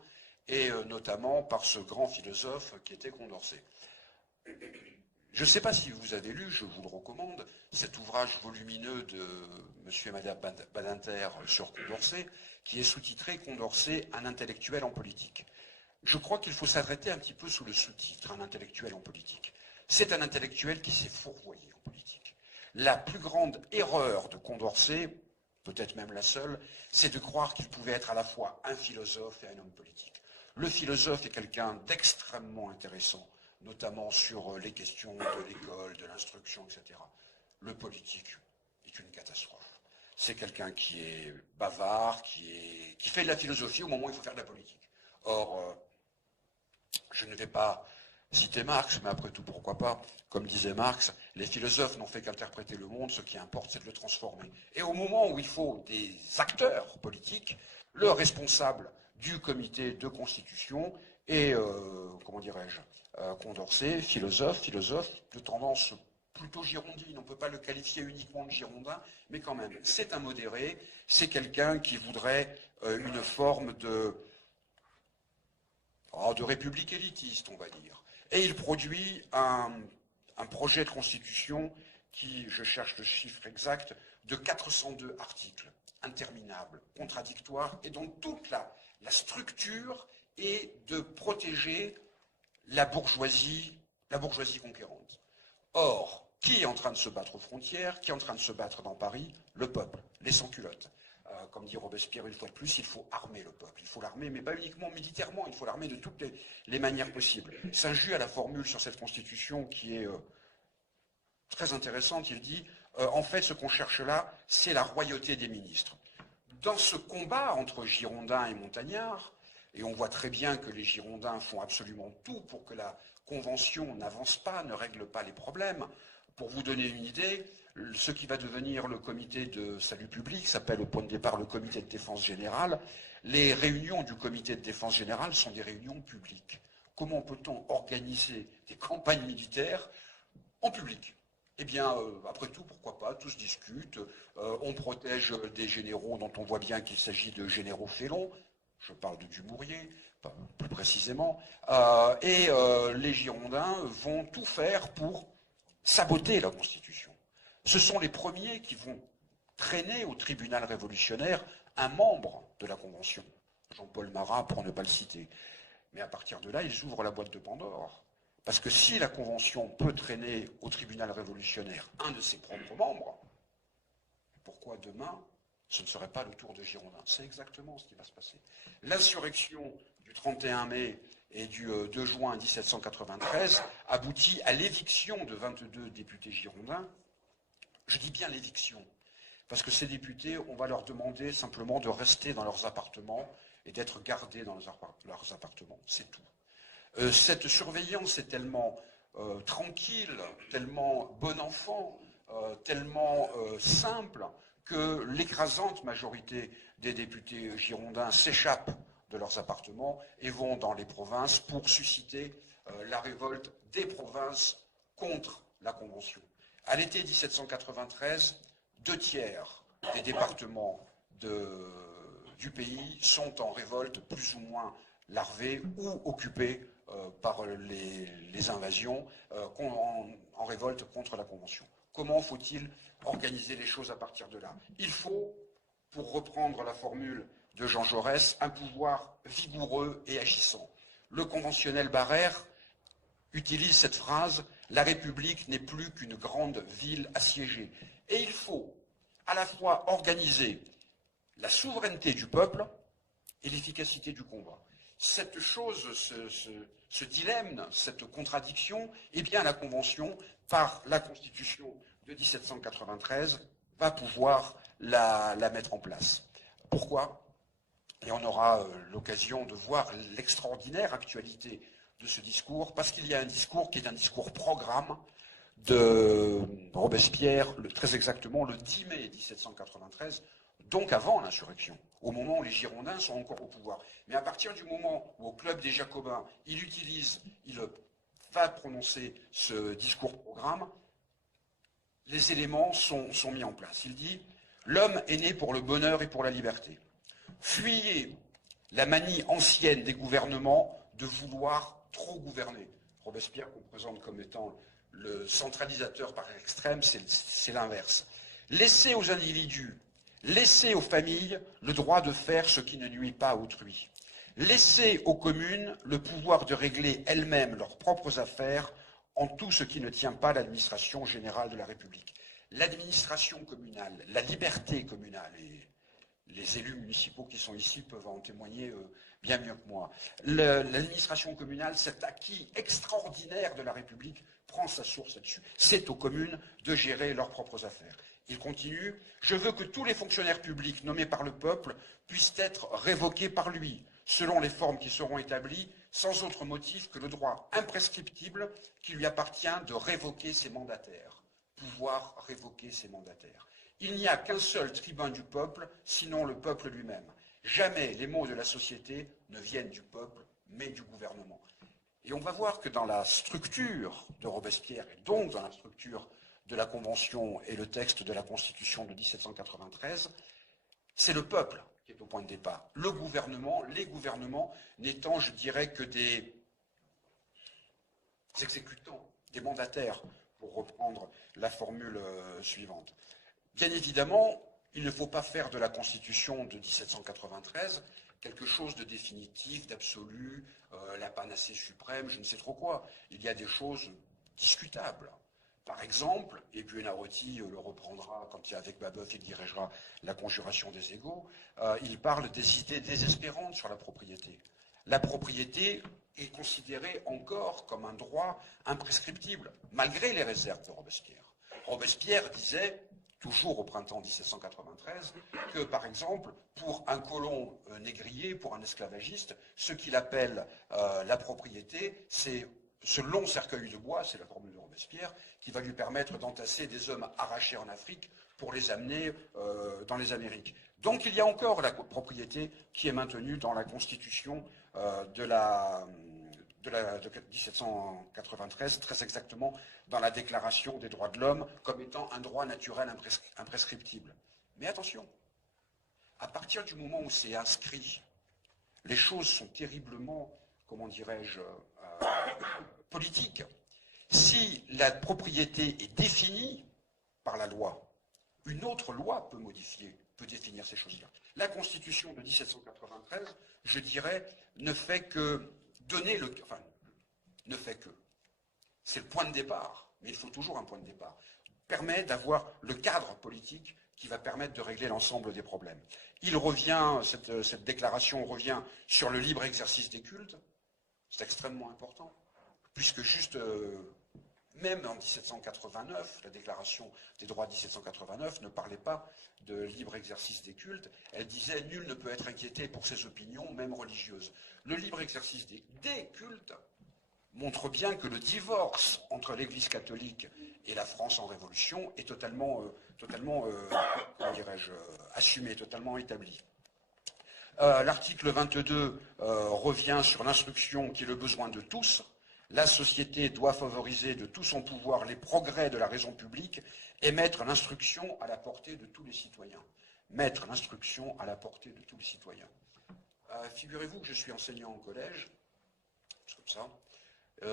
et notamment par ce grand philosophe qui était Condorcet. Je ne sais pas si vous avez lu, je vous le recommande, cet ouvrage volumineux de M. et Mme Badinter sur Condorcet, qui est sous-titré « Condorcet, un intellectuel en politique ». Je crois qu'il faut s'arrêter un petit peu sous le sous-titre, un intellectuel en politique. C'est un intellectuel qui s'est fourvoyé en politique. La plus grande erreur de Condorcet, peut-être même la seule, c'est de croire qu'il pouvait être à la fois un philosophe et un homme politique. Le philosophe est quelqu'un d'extrêmement intéressant, notamment sur les questions de l'école, de l'instruction, etc. Le politique est une catastrophe. C'est quelqu'un qui est bavard, qui fait de la philosophie au moment où il faut faire de la politique. Or, je ne vais pas citer Marx, mais après tout, pourquoi pas. Comme disait Marx, les philosophes n'ont fait qu'interpréter le monde, ce qui importe, c'est de le transformer. Et au moment où il faut des acteurs politiques, le responsable du comité de constitution est, comment dirais-je, Condorcet, philosophe de tendance plutôt girondine. On ne peut pas le qualifier uniquement de girondin, mais quand même, c'est un modéré, c'est quelqu'un qui voudrait une forme de république élitiste, on va dire. Et il produit un projet de constitution qui, je cherche le chiffre exact, de 402 articles, interminables, contradictoires, et dont toute la structure est de protéger la bourgeoisie conquérante. Or, qui est en train de se battre aux frontières? Qui est en train de se battre dans Paris? Le peuple, les sans-culottes. Comme dit Robespierre une fois de plus, il faut armer le peuple. Il faut l'armer, mais pas uniquement militairement, il faut l'armer de toutes les manières possibles. Saint-Just a la formule sur cette constitution qui est très intéressante. Il dit, en fait, ce qu'on cherche là, c'est la royauté des ministres. Dans ce combat entre Girondins et Montagnards, et on voit très bien que les Girondins font absolument tout pour que la Convention n'avance pas, ne règle pas les problèmes. Pour vous donner une idée, ce qui va devenir le comité de salut public s'appelle au point de départ le comité de défense générale. Les réunions du comité de défense générale sont des réunions publiques. Comment peut-on organiser des campagnes militaires en public? Eh bien, après tout, pourquoi pas, tout se discute. On protège des généraux dont on voit bien qu'il s'agit de généraux félons. Je parle de Dumouriez, plus précisément. Et les Girondins vont tout faire pour saboter la Constitution. Ce sont les premiers qui vont traîner au tribunal révolutionnaire un membre de la Convention, Jean-Paul Marat pour ne pas le citer. Mais à partir de là, ils ouvrent la boîte de Pandore. Parce que si la Convention peut traîner au tribunal révolutionnaire un de ses propres membres, pourquoi demain ce ne serait pas le tour de Girondins? C'est exactement ce qui va se passer. L'insurrection du 31 mai et du 2 juin 1793 aboutit à l'éviction de 22 députés girondins. Je dis bien l'éviction, parce que ces députés, on va leur demander simplement de rester dans leurs appartements et d'être gardés dans leurs appartements. C'est tout. Cette surveillance est tellement tranquille, tellement bon enfant, tellement simple, que l'écrasante majorité des députés girondins s'échappent de leurs appartements et vont dans les provinces pour susciter la révolte des provinces contre la Convention. À l'été 1793, 2/3 des départements du pays sont en révolte plus ou moins larvée ou occupée par les invasions en révolte contre la Convention. Comment faut-il organiser les choses à partir de là? Il faut, pour reprendre la formule de Jean Jaurès, un pouvoir vigoureux et agissant. Le conventionnel Barère utilise cette phrase « La République n'est plus qu'une grande ville assiégée ». Et il faut à la fois organiser la souveraineté du peuple et l'efficacité du combat. cette chose, ce dilemme, cette contradiction, eh bien la Convention, par la Constitution de 1793, va pouvoir la mettre en place. Pourquoi? Et on aura l'occasion de voir l'extraordinaire actualité de ce discours, parce qu'il y a un discours qui est un discours programme de Robespierre, très exactement le 10 mai 1793, donc avant l'insurrection, au moment où les Girondins sont encore au pouvoir. Mais à partir du moment où au Club des Jacobins, il va prononcer ce discours programme, les éléments sont mis en place. Il dit « L'homme est né pour le bonheur et pour la liberté. Fuyez la manie ancienne des gouvernements de vouloir trop gouverner. » Robespierre qu'on présente comme étant le centralisateur par l'extrême, c'est l'inverse. Laissez aux individus, laissez aux familles le droit de faire ce qui ne nuit pas à autrui. Laissez aux communes le pouvoir de régler elles-mêmes leurs propres affaires en tout ce qui ne tient pas à l'administration générale de la République. L'administration communale, la liberté communale, et les élus municipaux qui sont ici peuvent en témoigner bien mieux que moi. L'administration communale, cet acquis extraordinaire de la République, prend sa source là-dessus. C'est aux communes de gérer leurs propres affaires. Il continue « Je veux que tous les fonctionnaires publics nommés par le peuple puissent être révoqués par lui, selon les formes qui seront établies, sans autre motif que le droit imprescriptible qui lui appartient de révoquer ses mandataires. » Pouvoir révoquer ses mandataires. Il n'y a qu'un seul tribun du peuple, sinon le peuple lui-même. Jamais les maux de la société ne viennent du peuple, mais du gouvernement. Et on va voir que dans la structure de Robespierre, et donc dans la structure de la Convention et le texte de la Constitution de 1793, c'est le peuple qui est au point de départ. Le gouvernement, les gouvernements n'étant, je dirais, que des exécutants, des mandataires, pour reprendre la formule suivante. Bien évidemment, il ne faut pas faire de la Constitution de 1793 quelque chose de définitif, d'absolu, la panacée suprême, je ne sais trop quoi. Il y a des choses discutables. Par exemple, et Buonarroti le reprendra quand avec Babeuf il dirigera la conjuration des égaux, il parle des idées désespérantes sur la propriété. La propriété est considérée encore comme un droit imprescriptible, malgré les réserves de Robespierre. Robespierre disait, toujours au printemps 1793, que, par exemple, pour un colon négrier, pour un esclavagiste, ce qu'il appelle la propriété, c'est ce long cercueil de bois, c'est la formule de Robespierre, qui va lui permettre d'entasser des hommes arrachés en Afrique pour les amener dans les Amériques. Donc il y a encore la propriété qui est maintenue dans la Constitution de 1793, très exactement dans la Déclaration des droits de l'homme, comme étant un droit naturel imprescriptible. Mais attention, à partir du moment où c'est inscrit, les choses sont terriblement, comment dirais-je, politiques. Si la propriété est définie par la loi, une autre loi peut définir ces choses-là. La Constitution de 1793, je dirais, ne fait que donner le... Enfin, ne fait que. C'est le point de départ, mais il faut toujours un point de départ. Permet d'avoir le cadre politique qui va permettre de régler l'ensemble des problèmes. Il revient, cette déclaration revient sur le libre exercice des cultes. C'est extrêmement important, puisque juste... Même en 1789, la Déclaration des droits de 1789 ne parlait pas de libre exercice des cultes. Elle disait « Nul ne peut être inquiété pour ses opinions, même religieuses ». Le libre exercice des cultes montre bien que le divorce entre l'Église catholique et la France en Révolution est totalement comment dirais-je, assumé, totalement établi. L'article 22 revient sur l'instruction qui est le besoin de tous. La société doit favoriser de tout son pouvoir les progrès de la raison publique et mettre l'instruction à la portée de tous les citoyens. Mettre l'instruction à la portée de tous les citoyens. Figurez-vous que je suis enseignant au collège, comme ça.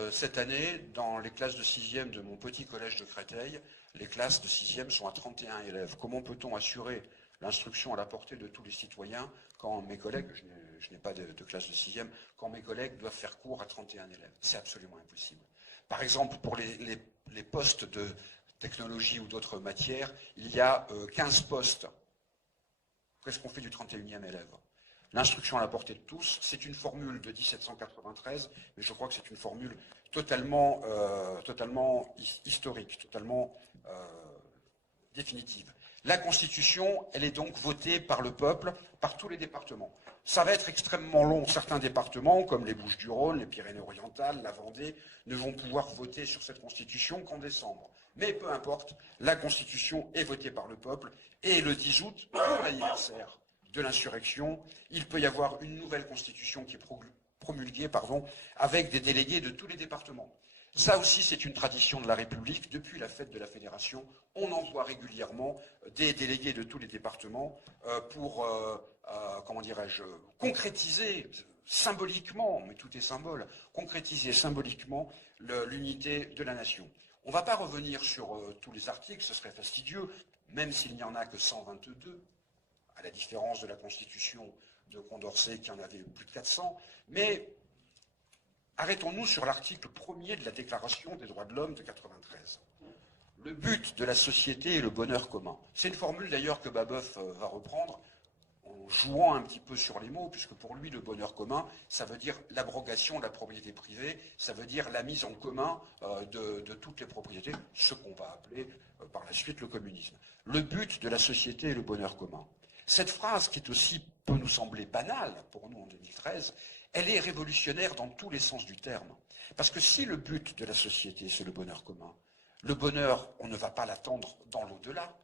Cette année, dans les classes de 6e de mon petit collège de Créteil, les classes de 6e sont à 31 élèves. Comment peut-on assurer l'instruction à la portée de tous les citoyens quand mes collègues, je n'ai pas de classe de 6e, quand mes collègues doivent faire cours à 31 élèves? C'est absolument impossible. Par exemple, pour les postes de technologie ou d'autres matières, il y a 15 postes. Qu'est-ce qu'on fait du 31e élève? l'instruction à la portée de tous. C'est une formule de 1793, mais je crois que c'est une formule totalement historique, totalement définitive. La Constitution, elle est donc votée par le peuple, par tous les départements. Ça va être extrêmement long. Certains départements, comme les Bouches-du-Rhône, les Pyrénées-Orientales, la Vendée, ne vont pouvoir voter sur cette Constitution qu'en décembre. Mais peu importe, la Constitution est votée par le peuple, et le 10 août, pour l'anniversaire de l'insurrection, il peut y avoir une nouvelle Constitution qui est promulguée, avec des délégués de tous les départements. Ça aussi, c'est une tradition de la République. Depuis la fête de la Fédération, on envoie régulièrement des délégués de tous les départements pour, concrétiser symboliquement, mais tout est symbole, concrétiser symboliquement l'unité de la nation. On ne va pas revenir sur tous les articles, ce serait fastidieux, même s'il n'y en a que 122, à la différence de la Constitution de Condorcet qui en avait plus de 400, mais arrêtons-nous sur l'article 1er de la Déclaration des droits de l'homme de 93. Le but de la société est le bonheur commun. C'est une formule d'ailleurs que Babeuf va reprendre en jouant un petit peu sur les mots, puisque pour lui le bonheur commun, ça veut dire l'abrogation de la propriété privée, ça veut dire la mise en commun de toutes les propriétés, ce qu'on va appeler par la suite le communisme. Le but de la société est le bonheur commun. Cette phrase, qui est aussi peut nous sembler banale pour nous en 2013, elle est révolutionnaire dans tous les sens du terme. Parce que si le but de la société, c'est le bonheur commun, le bonheur, on ne va pas l'attendre dans l'au-delà.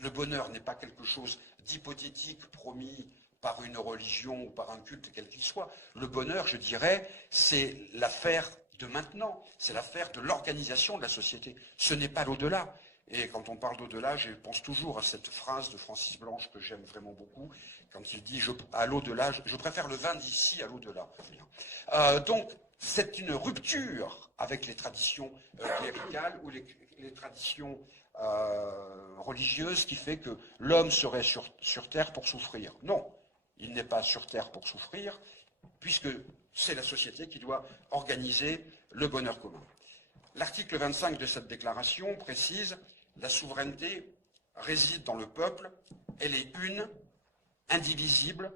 Le bonheur n'est pas quelque chose d'hypothétique promis par une religion ou par un culte quel qu'il soit. Le bonheur, je dirais, c'est l'affaire de maintenant, c'est l'affaire de l'organisation de la société. Ce n'est pas l'au-delà. Et quand on parle d'au-delà, je pense toujours à cette phrase de Francis Blanche que j'aime vraiment beaucoup, quand il dit à l'au-delà, je préfère le vin d'ici à l'au-delà. Donc, c'est une rupture avec les traditions cléricales ou les traditions religieuse qui fait que l'homme serait sur Terre pour souffrir. Non, il n'est pas sur Terre pour souffrir, puisque c'est la société qui doit organiser le bonheur commun. L'article 25 de cette déclaration précise « La souveraineté réside dans le peuple, elle est une, indivisible,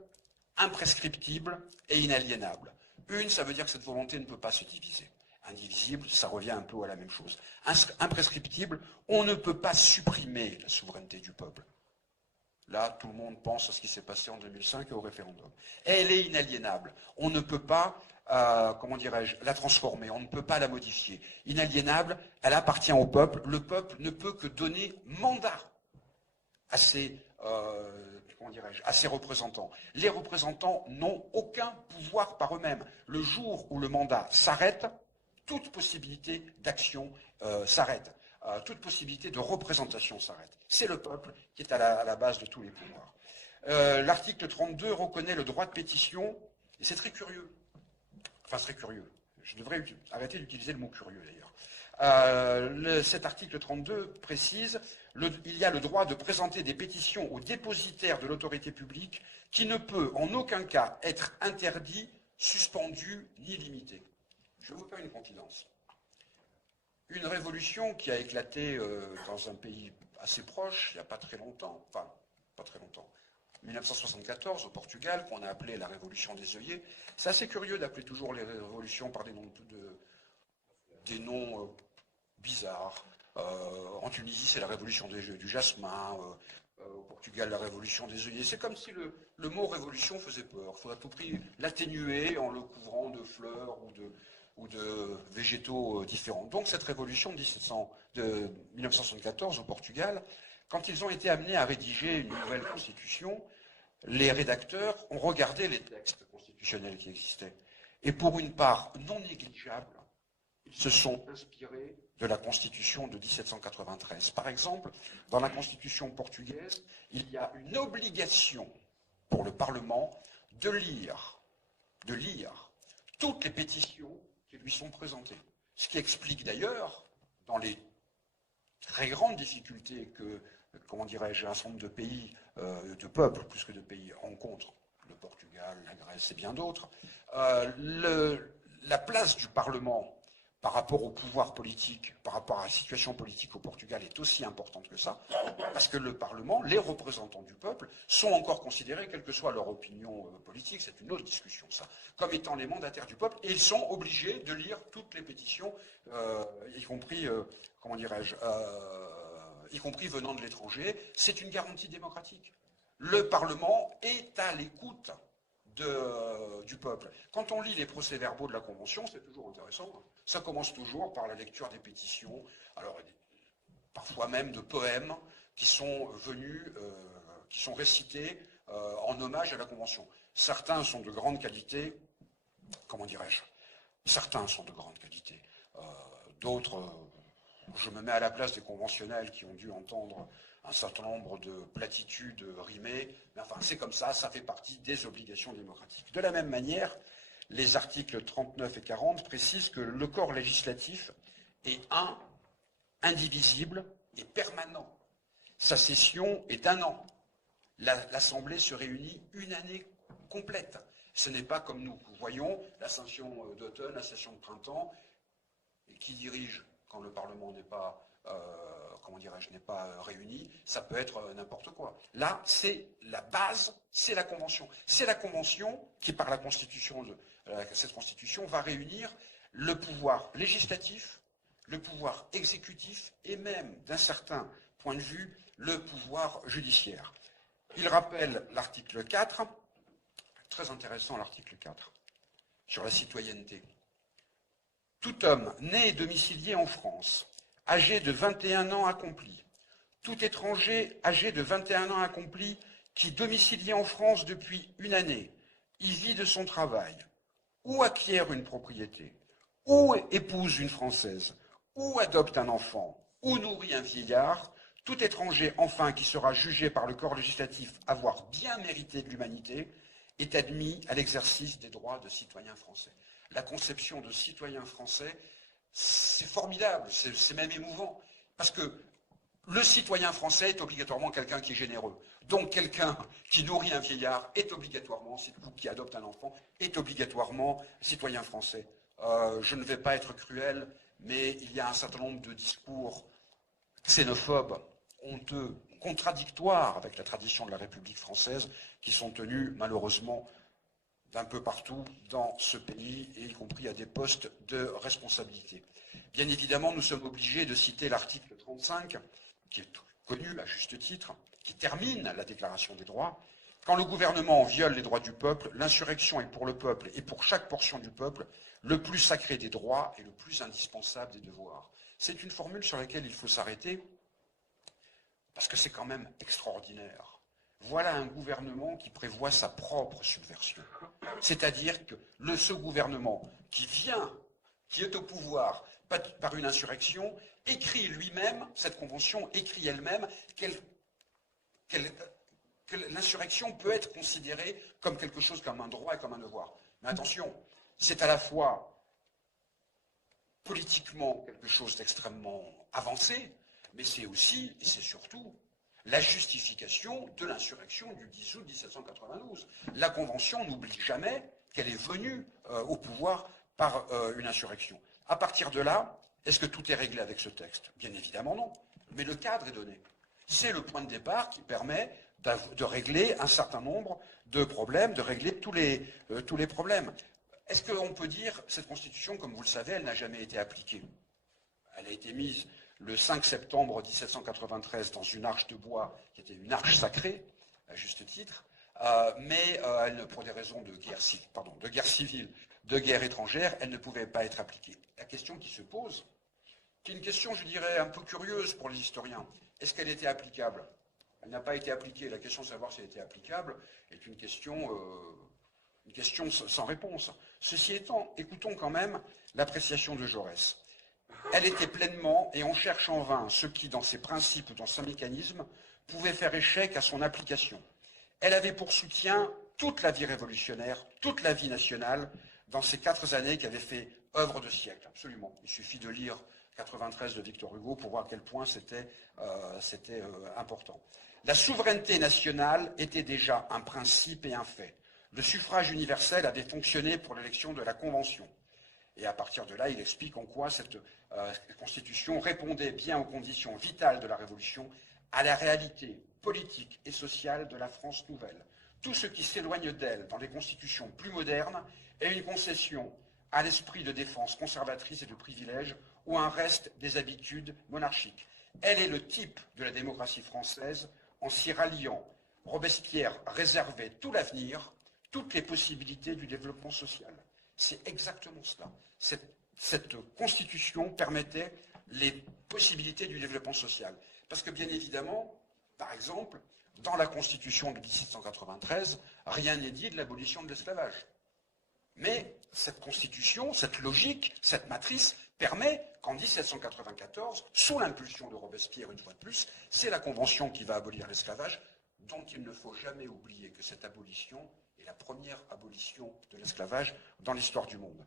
imprescriptible et inaliénable. » Une, ça veut dire que cette volonté ne peut pas se diviser. Indivisible, ça revient un peu à la même chose. Imprescriptible, on ne peut pas supprimer la souveraineté du peuple. Là, tout le monde pense à ce qui s'est passé en 2005 et au référendum. Elle est inaliénable. On ne peut pas, la transformer, on ne peut pas la modifier. Inaliénable, elle appartient au peuple. Le peuple ne peut que donner mandat à ses représentants. Les représentants n'ont aucun pouvoir par eux-mêmes. Le jour où le mandat s'arrête, toute possibilité d'action s'arrête. Toute possibilité de représentation s'arrête. C'est le peuple qui est à la base de tous les pouvoirs. L'article 32 reconnaît le droit de pétition, et c'est très curieux. Enfin, très curieux. Je devrais arrêter d'utiliser le mot curieux, d'ailleurs. Cet article 32 précise il y a le droit de présenter des pétitions aux dépositaires de l'autorité publique qui ne peut en aucun cas être interdit, suspendu ni limité. Je vous fais une confidence. Une révolution qui a éclaté dans un pays assez proche, il n'y a pas très longtemps, 1974 au Portugal, qu'on a appelé la révolution des œillets. C'est assez curieux d'appeler toujours les révolutions par des noms bizarres. En Tunisie, c'est la révolution du jasmin. Au Portugal, la révolution des œillets. C'est comme si le mot révolution faisait peur. Il faut à tout prix l'atténuer en le couvrant de fleurs ou de végétaux différents. Donc cette révolution de 1974 au Portugal, quand ils ont été amenés à rédiger une nouvelle constitution, les rédacteurs ont regardé les textes constitutionnels qui existaient. Et pour une part non négligeable, ils se sont inspirés de la Constitution de 1793. Par exemple, dans la Constitution portugaise, il y a une obligation pour le Parlement de lire toutes les pétitions qui lui sont présentées. Ce qui explique d'ailleurs, dans les très grandes difficultés que, un certain nombre de pays, de peuples, plus que de pays, rencontrent, le Portugal, la Grèce et bien d'autres, la place du Parlement par rapport au pouvoir politique, par rapport à la situation politique au Portugal est aussi importante que ça, parce que le Parlement, les représentants du peuple, sont encore considérés, quelle que soit leur opinion politique, c'est une autre discussion ça, comme étant les mandataires du peuple, et ils sont obligés de lire toutes les pétitions, y compris, comment dirais-je, y compris venant de l'étranger. C'est une garantie démocratique. Le Parlement est à l'écoute du peuple. Quand on lit les procès-verbaux de la Convention, c'est toujours intéressant. Ça commence toujours par la lecture des pétitions, alors parfois même de poèmes qui sont venus, qui sont récités en hommage à la Convention. Certains sont de grande qualité, comment dirais-je? Certains sont de grande qualité. D'autres, je me mets à la place des conventionnels qui ont dû entendre un certain nombre de platitudes rimées, mais enfin c'est comme ça fait partie des obligations démocratiques. De la même manière, les articles 39 et 40 précisent que le corps législatif est indivisible et permanent. Sa session est d'un an. L'Assemblée se réunit une année complète. Ce n'est pas comme nous voyons la session d'automne, la session de printemps, et qui dirige quand le Parlement n'est pas comment dirais-je, n'est pas réuni, ça peut être n'importe quoi. Là, c'est la base, c'est la Convention. C'est la Convention qui, par la Constitution, cette Constitution, va réunir le pouvoir législatif, le pouvoir exécutif et même, d'un certain point de vue, le pouvoir judiciaire. Il rappelle l'article 4, très intéressant l'article 4, sur la citoyenneté. Tout homme né et domicilié en France, âgé de 21 ans accomplis, tout étranger âgé de 21 ans accomplis qui, domicilié en France depuis une année, y vit de son travail, ou acquiert une propriété, ou épouse une Française, ou adopte un enfant, ou nourrit un vieillard, tout étranger, enfin, qui sera jugé par le corps législatif avoir bien mérité de l'humanité, est admis à l'exercice des droits de citoyen français. La conception de citoyen français, c'est formidable, c'est même émouvant, parce que le citoyen français est obligatoirement quelqu'un qui est généreux. Donc quelqu'un qui nourrit un vieillard est obligatoirement, ou qui adopte un enfant, est obligatoirement citoyen français. Je ne vais pas être cruel, mais il y a un certain nombre de discours xénophobes, honteux, contradictoires avec la tradition de la République française, qui sont tenus malheureusement d'un peu partout dans ce pays, et y compris à des postes de responsabilité. Bien évidemment, nous sommes obligés de citer l'article 35, qui est connu à juste titre, qui termine la Déclaration des droits. Quand le gouvernement viole les droits du peuple, l'insurrection est pour le peuple et pour chaque portion du peuple le plus sacré des droits et le plus indispensable des devoirs. C'est une formule sur laquelle il faut s'arrêter, parce que c'est quand même extraordinaire. Voilà un gouvernement qui prévoit sa propre subversion. C'est-à-dire que ce gouvernement qui est au pouvoir par une insurrection, écrit lui-même, cette convention écrit elle-même que l'insurrection peut être considérée comme quelque chose, comme un droit et comme un devoir. Mais attention, c'est à la fois politiquement quelque chose d'extrêmement avancé, mais c'est aussi, et c'est surtout, la justification de l'insurrection du 10 août 1792. La Convention n'oublie jamais qu'elle est venue au pouvoir par une insurrection. À partir de là, est-ce que tout est réglé avec ce texte? Bien évidemment non, mais le cadre est donné. C'est le point de départ qui permet de régler un certain nombre de problèmes, de régler tous les problèmes. Est-ce qu'on peut dire, cette Constitution, comme vous le savez, elle n'a jamais été appliquée? Elle a été mise le 5 septembre 1793 dans une arche de bois, qui était une arche sacrée, à juste titre, mais pour des raisons de guerre civile, de guerre étrangère, elle ne pouvait pas être appliquée. La question qui se pose, qui est une question, je dirais, un peu curieuse pour les historiens, est-ce qu'elle était applicable? Elle n'a pas été appliquée. La question de savoir si elle était applicable est une question sans réponse. Ceci étant, écoutons quand même l'appréciation de Jaurès. Elle était pleinement, et on cherche en vain ce qui, dans ses principes ou dans son mécanisme, pouvait faire échec à son application. Elle avait pour soutien toute la vie révolutionnaire, toute la vie nationale, dans ces 4 années qui avaient fait œuvre de siècle, absolument. Il suffit de lire 93 de Victor Hugo pour voir à quel point c'était important. La souveraineté nationale était déjà un principe et un fait. Le suffrage universel avait fonctionné pour l'élection de la Convention. Et à partir de là, il explique en quoi cette Constitution répondait bien aux conditions vitales de la Révolution, à la réalité politique et sociale de la France nouvelle. Tout ce qui s'éloigne d'elle dans les constitutions plus modernes est une concession à l'esprit de défense conservatrice et de privilège ou un reste des habitudes monarchiques. Elle est le type de la démocratie française en s'y ralliant. Robespierre réservait tout l'avenir, toutes les possibilités du développement social. C'est exactement cela. Cette constitution permettait les possibilités du développement social. Parce que bien évidemment, par exemple, dans la constitution de 1793, rien n'est dit de l'abolition de l'esclavage. Mais cette constitution, cette logique, cette matrice permet qu'en 1794, sous l'impulsion de Robespierre une fois de plus, c'est la Convention qui va abolir l'esclavage, dont il ne faut jamais oublier que cette abolition est la première abolition de l'esclavage dans l'histoire du monde.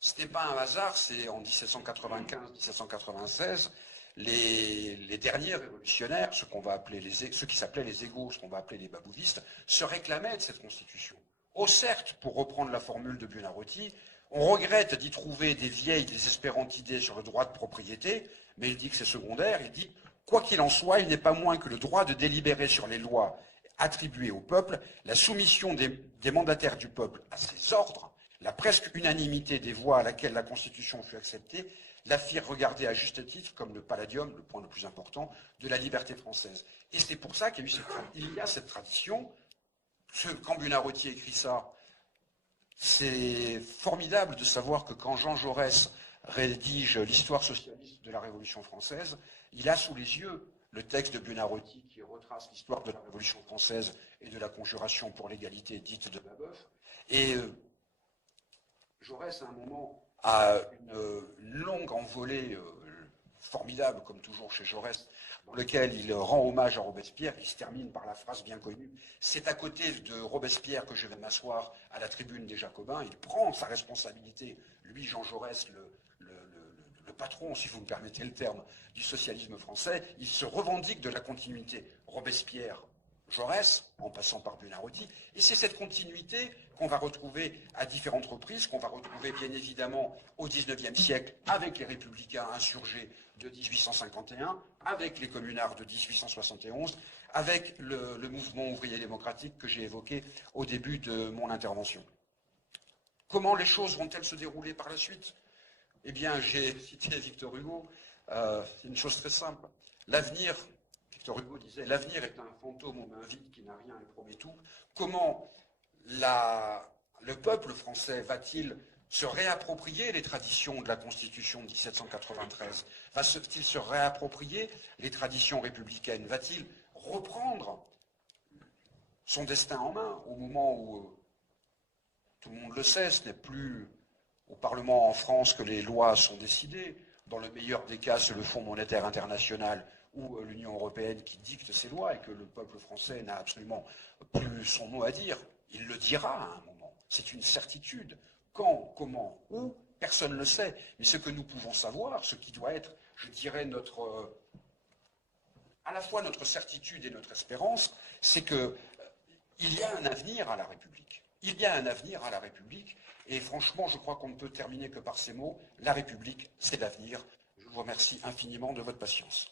Ce n'est pas un hasard, c'est en 1795-1796, les derniers révolutionnaires, ceux qui s'appelaient les égaux, ce qu'on va appeler les babouvistes, se réclamaient de cette constitution. Oh certes, pour reprendre la formule de Buonarroti, on regrette d'y trouver des vieilles, désespérantes idées sur le droit de propriété, mais il dit que c'est secondaire, il dit « Quoi qu'il en soit, il n'est pas moins que le droit de délibérer sur les lois attribuées au peuple, la soumission des mandataires du peuple à ses ordres, la presque unanimité des voix à laquelle la Constitution fut acceptée, la firent regarder à juste titre comme le palladium, le point le plus important, de la liberté française. » Et c'est pour ça qu'il y a cette tradition. Quand Buonarroti écrit ça, c'est formidable de savoir que quand Jean Jaurès rédige l'histoire socialiste de la Révolution française, il a sous les yeux le texte de Buonarroti qui retrace l'histoire de la Révolution française et de la conjuration pour l'égalité dite de Babeuf. Et Jaurès, à un moment, a une longue envolée formidable, comme toujours chez Jaurès, dans lequel il rend hommage à Robespierre. Il se termine par la phrase bien connue « C'est à côté de Robespierre que je vais m'asseoir à la tribune des Jacobins ». Il prend sa responsabilité, lui, Jean Jaurès, le patron, si vous me permettez le terme, du socialisme français. Il se revendique de la continuité Robespierre-Jaurès, en passant par Buonarroti. Et c'est cette continuité qu'on va retrouver à différentes reprises, qu'on va retrouver bien évidemment au XIXe siècle avec les républicains insurgés de 1851, avec les communards de 1871, avec le mouvement ouvrier démocratique que j'ai évoqué au début de mon intervention. Comment les choses vont-elles se dérouler par la suite? Eh bien, j'ai cité Victor Hugo, c'est une chose très simple. L'avenir, Victor Hugo disait, l'avenir est un fantôme aux mains vides qui n'a rien et promet tout. Comment le peuple français va-t-il se réapproprier les traditions de la Constitution de 1793? Va-t-il se réapproprier les traditions républicaines? Va-t-il reprendre son destin en main au moment où, tout le monde le sait, ce n'est plus au Parlement en France que les lois sont décidées? Dans le meilleur des cas, c'est le Fonds monétaire international ou l'Union européenne qui dicte ces lois et que le peuple français n'a absolument plus son mot à dire. Il le dira à un moment. C'est une certitude. Quand, comment, où, personne ne le sait. Mais ce que nous pouvons savoir, ce qui doit être, je dirais, à la fois notre certitude et notre espérance, c'est qu'il y a un avenir à la République. Il y a un avenir à la République. Et franchement, je crois qu'on ne peut terminer que par ces mots. La République, c'est l'avenir. Je vous remercie infiniment de votre patience.